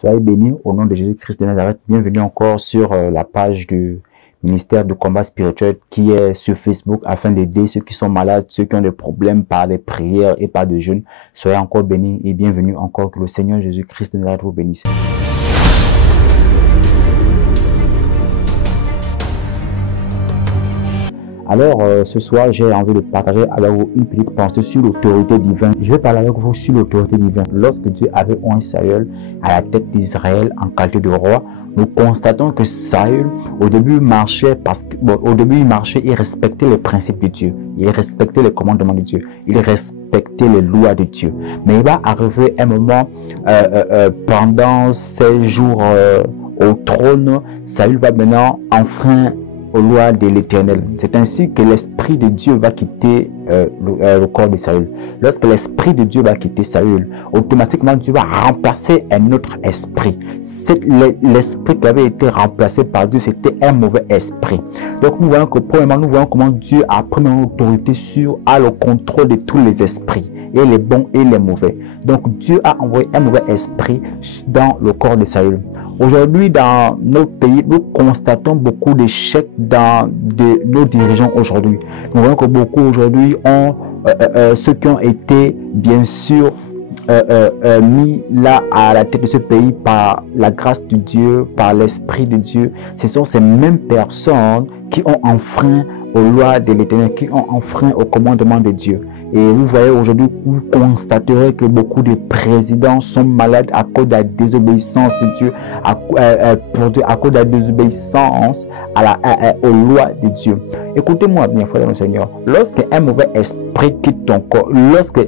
Soyez bénis au nom de Jésus-Christ de Nazareth. Bienvenue encore sur la page du ministère de combat spirituel qui est sur Facebook afin d'aider ceux qui sont malades, ceux qui ont des problèmes par des prières et par des jeûnes. Soyez encore bénis et bienvenue encore. Que le Seigneur Jésus-Christ de Nazareth vous bénisse. Alors, ce soir, j'ai envie de partager avec vous une petite pensée sur l'autorité divine. Je vais parler avec vous sur l'autorité divine. Lorsque Dieu avait oint Saül à la tête d'Israël en qualité de roi, nous constatons que Saül, au début, il marchait, il respectait les principes de Dieu. Il respectait les commandements de Dieu. Il respectait les lois de Dieu. Mais il va arriver un moment, pendant ces jours au trône, Saül va maintenant enfreindre aux lois de l'Éternel. C'est ainsi que l'Esprit de Dieu va quitter le corps de Saül. Lorsque l'Esprit de Dieu va quitter Saül, automatiquement Dieu va remplacer un autre esprit. L'esprit qui avait été remplacé par Dieu, c'était un mauvais esprit. Donc nous voyons que premièrement, nous voyons comment Dieu a pris l'autorité a le contrôle de tous les esprits, et les bons et les mauvais. Donc Dieu a envoyé un mauvais esprit dans le corps de Saül. Aujourd'hui, dans notre pays, nous constatons beaucoup d'échecs dans nos dirigeants aujourd'hui. Nous voyons que beaucoup aujourd'hui ont ceux qui ont été bien sûr mis là à la tête de ce pays par la grâce de Dieu, par l'Esprit de Dieu. Ce sont ces mêmes personnes qui ont enfreint aux lois de l'Éternel, qui ont enfreint aux commandements de Dieu. Et vous voyez aujourd'hui, vous constaterez que beaucoup de présidents sont malades à cause de la désobéissance de Dieu, à cause de la désobéissance aux lois de Dieu. Écoutez-moi bien, frère et Seigneur, lorsque un mauvais esprit quitte ton corps, lorsque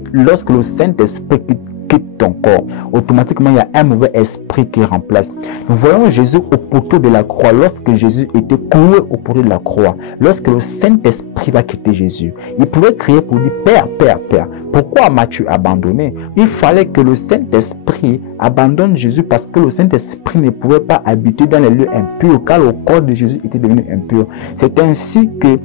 le Saint-Esprit quitte ton corps, automatiquement il y a un mauvais esprit qui remplace. Nous voyons Jésus au poteau de la croix. Lorsque Jésus était cloué au poteau de la croix, lorsque le Saint-Esprit va quitter Jésus, il pouvait crier pour dire: Père, Père, Père, pourquoi m'as-tu abandonné? Il fallait que le Saint-Esprit abandonne Jésus parce que le Saint-Esprit ne pouvait pas habiter dans les lieux impurs car le corps de Jésus était devenu impur. C'est ainsi que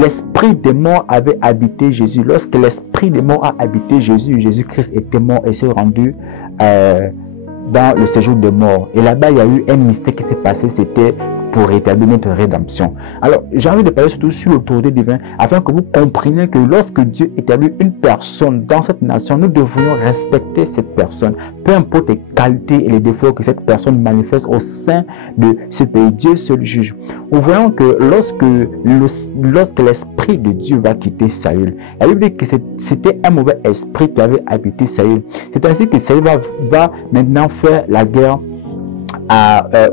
l'esprit des morts avait habité Jésus. Lorsque l'esprit des morts a habité Jésus, Jésus-Christ était mort et s'est rendu dans le séjour des morts. Et là-bas, il y a eu un mystère qui s'est passé, c'était pour rétablir notre rédemption. Alors, j'ai envie de parler surtout sur l'autorité divine afin que vous compreniez que lorsque Dieu établit une personne dans cette nation, nous devrions respecter cette personne. Peu importe les qualités et les défauts que cette personne manifeste au sein de ce pays, Dieu seul juge. Nous voyons que lorsque l'esprit de Dieu va quitter Saül, la Bible dit que c'était un mauvais esprit qui avait habité Saül. C'est ainsi que Saül va maintenant faire la guerre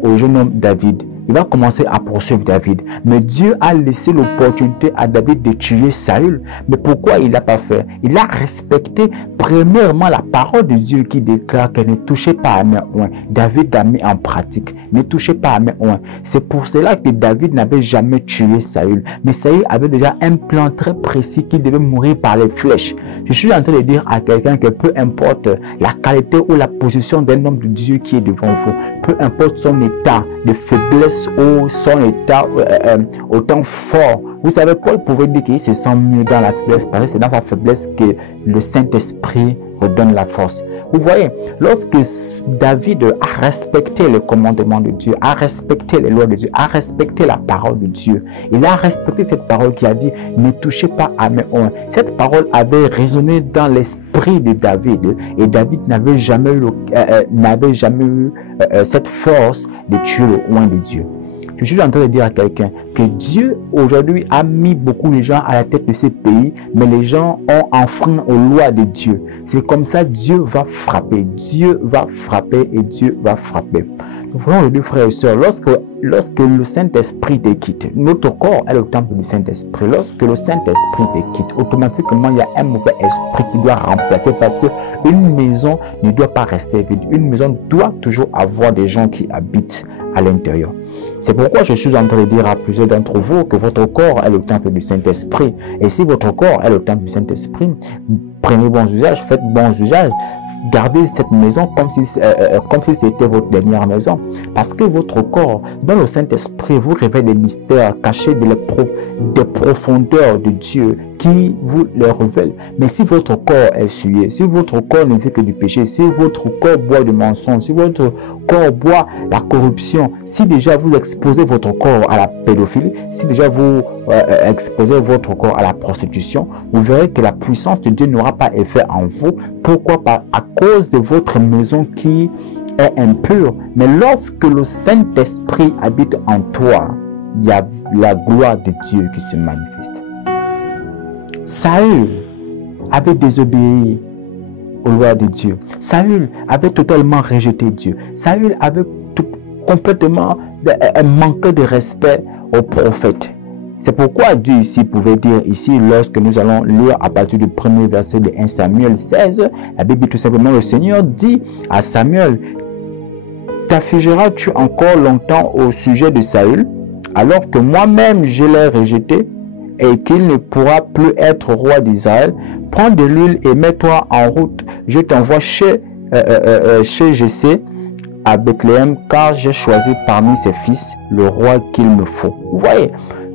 au jeune homme David. Il va commencer à poursuivre David. Mais Dieu a laissé l'opportunité à David de tuer Saül. Mais pourquoi il n'a pas fait? Il a respecté premièrement la parole de Dieu qui déclare qu'elle ne touchez pas à mes oins. David a mis en pratique. Ne touchez pas à mes oins. C'est pour cela que David n'avait jamais tué Saül. Mais Saül avait déjà un plan très précis qu'il devait mourir par les flèches. Je suis en train de dire à quelqu'un que peu importe la qualité ou la position d'un homme de Dieu qui est devant vous, peu importe son état de faiblesse ou son état autant fort. Vous savez, Paul pouvait dire qu'il se sent mieux dans la faiblesse parce que c'est dans sa faiblesse que le Saint-Esprit redonne la force. Vous voyez, lorsque David a respecté le commandement de Dieu, a respecté les lois de Dieu, a respecté la parole de Dieu, il a respecté cette parole qui a dit: ne touchez pas à mes oins. Cette parole avait résonné dans l'esprit de David et David n'avait jamais eu cette force de tuer le oint de Dieu. Je suis en train de dire à quelqu'un que Dieu aujourd'hui a mis beaucoup de gens à la tête de ce pays, mais les gens ont enfreint aux lois de Dieu. C'est comme ça Dieu va frapper. Dieu va frapper et Dieu va frapper. Nous voyons aujourd'hui, frères et sœurs, lorsque le Saint-Esprit te quitte, notre corps est le temple du Saint-Esprit. Lorsque le Saint-Esprit te quitte, automatiquement il y a un mauvais esprit qui doit remplacer parce qu'une maison ne doit pas rester vide. Une maison doit toujours avoir des gens qui habitent à l'intérieur. C'est pourquoi je suis en train de dire à plusieurs d'entre vous que votre corps est le temple du Saint-Esprit. Et si votre corps est le temple du Saint-Esprit, prenez bon usage, faites bon usage. Gardez cette maison comme si c'était votre dernière maison. Parce que votre corps, dans le Saint-Esprit, vous révèle des mystères cachés des profondeurs de Dieu qui vous les révèle. Mais si votre corps est souillé, si votre corps ne fait que du péché, si votre corps boit du mensonge, si votre corps boit la corruption, si déjà vous exposez votre corps à la pédophilie, si déjà vous exposez votre corps à la prostitution, vous verrez que la puissance de Dieu n'aura pas effet en vous. Pourquoi? Pas à cause de votre maison qui est impure. Mais lorsque le Saint-Esprit habite en toi, il y a la gloire de Dieu qui se manifeste. Saül avait désobéi aux lois de Dieu. Saül avait totalement rejeté Dieu. Saül avait complètement manqué de respect aux prophètes. C'est pourquoi Dieu ici pouvait dire ici, lorsque nous allons lire à partir du premier verset de 1 Samuel 16, la Bible tout simplement, le Seigneur dit à Samuel, t'affligeras-tu encore longtemps au sujet de Saül, alors que moi-même je l'ai rejeté et qu'il ne pourra plus être roi d'Israël? Prends de l'huile et mets-toi en route. Je t'envoie chez Jessé à Bethléem, car j'ai choisi parmi ses fils le roi qu'il me faut. Vous voyez,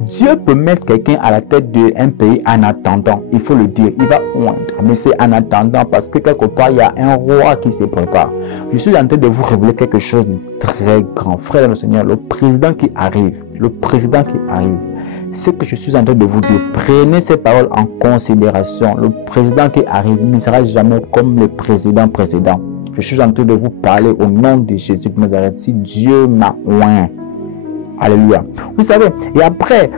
Dieu peut mettre quelqu'un à la tête d'un pays en attendant, il faut le dire, il va oindre, mais c'est en attendant parce que quelque part il y a un roi qui se prépare. Je suis en train de vous révéler quelque chose de très grand. Frère de le Seigneur, le président qui arrive, ce que je suis en train de vous dire, prenez ces paroles en considération. Le président qui arrive ne sera jamais comme le président précédent. Je suis en train de vous parler au nom de Jésus de Nazareth. Si Dieu m'a oint, alléluia. Vous savez, et après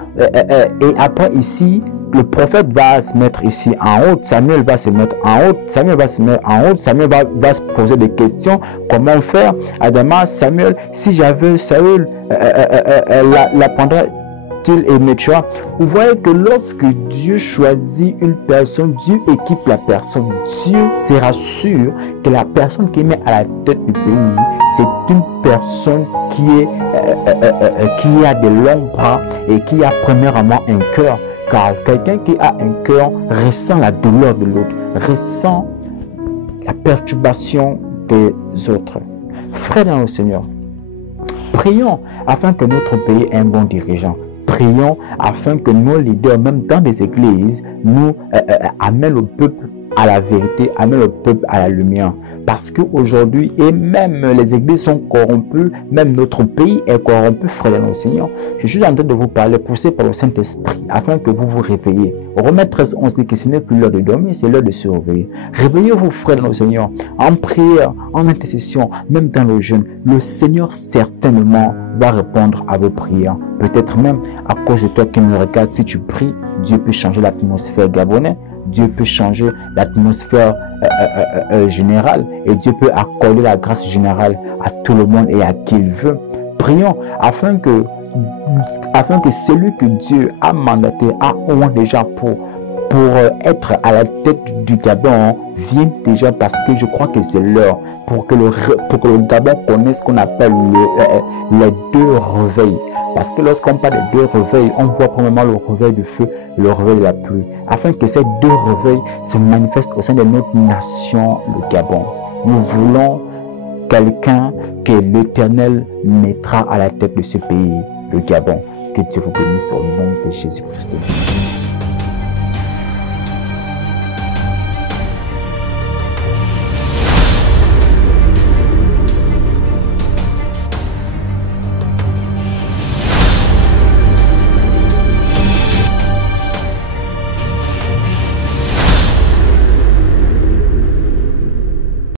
ici, le prophète va se mettre ici en haut, Samuel va se mettre en haut, Samuel va se poser des questions. Comment faire? Adama, Samuel, si j'avais Saül, l'apprendrait-il et me tuera? Vous voyez que lorsque Dieu choisit une personne, Dieu équipe la personne. Dieu se rassure que la personne qui met à la tête du pays, c'est une personne qui a de longs bras et qui a premièrement un cœur. Car quelqu'un qui a un cœur ressent la douleur de l'autre, ressent la perturbation des autres. Frères dans le Seigneur, prions afin que notre pays ait un bon dirigeant. Prions afin que nos leaders, même dans des églises, nous amènent le peuple à la vérité, amènent le peuple à la lumière. Parce qu'aujourd'hui, et même les églises sont corrompues, même notre pays est corrompu, frère dans le Seigneur. Je suis en train de vous parler, poussé par le Saint-Esprit, afin que vous vous réveillez. Romains 13, 11 dit que ce n'est plus l'heure de dormir, c'est l'heure de se réveiller. Réveillez-vous, frère dans le Seigneur, en prière, en intercession, même dans le jeûne. Le Seigneur certainement va répondre à vos prières. Peut-être même à cause de toi qui me regarde, si tu pries, Dieu peut changer l'atmosphère gabonaise. Dieu peut changer l'atmosphère générale et Dieu peut accorder la grâce générale à tout le monde et à qui il veut. Prions afin que celui que Dieu a mandaté, a au moins déjà pour être à la tête du Gabon, vienne déjà, parce que je crois que c'est l'heure pour que le Gabon connaisse ce qu'on appelle les deux réveils. Parce que lorsqu'on parle des deux réveils, on voit premièrement le réveil du feu, le réveil de la pluie. Afin que ces deux réveils se manifestent au sein de notre nation, le Gabon. Nous voulons quelqu'un que l'Éternel mettra à la tête de ce pays, le Gabon. Que Dieu vous bénisse au nom de Jésus-Christ.